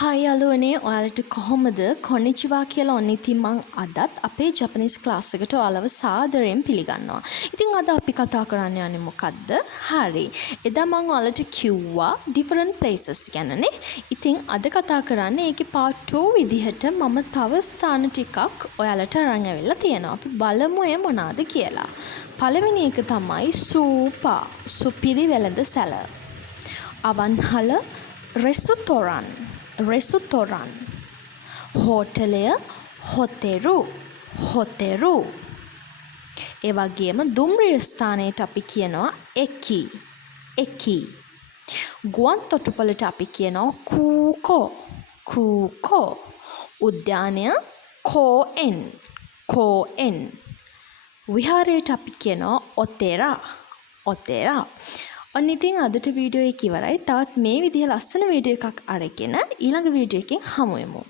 Hi යාළුවනේ ඔයාලට කොහොමද කොනිචිවා කියලා ඔන්න ඉතින් මං අදත් අපේ ජපනීස් ක්ලාස් එකට ඔයාලව සාදරයෙන් පිළිගන්නවා. ඉතින් අද අපි කතා කරන්න යන්නේ මොකද්ද? හරි. එදා මං ඔයාලට කිව්වා different places ගැනනේ. ඉතින් අද කතා කරන්නේ ඒකේ part 2 විදිහට මම තව ස්ථාන ටිකක් ඔයාලට අරන් ඇවිල්ලා තියෙනවා. අපි බලමු ඒ මොනවාද කියලා. පළවෙනි එක තමයි සූපා. සුපිරි වෙළඳ සැල. අවන්හල රෙස්තෝරන් හෝටලය හොතෙරු ඒ වගේම දුම්රිය ස්ථානයට අපි කියනවා එකි ගුවන් තොටුපළට අපි කියනවා කූකෝ උද්‍යානය කෝඑන් විහාරයට අපි කියනවා ඔතෙරා ඔන්න ඉතින් අදට වීඩියෝ එක ඉවරයි. තවත් මේ විදිහ ලස්සන වීඩියෝ එකක් අරගෙන ඊළඟ වීඩියෝ එකකින් හමු වෙමු.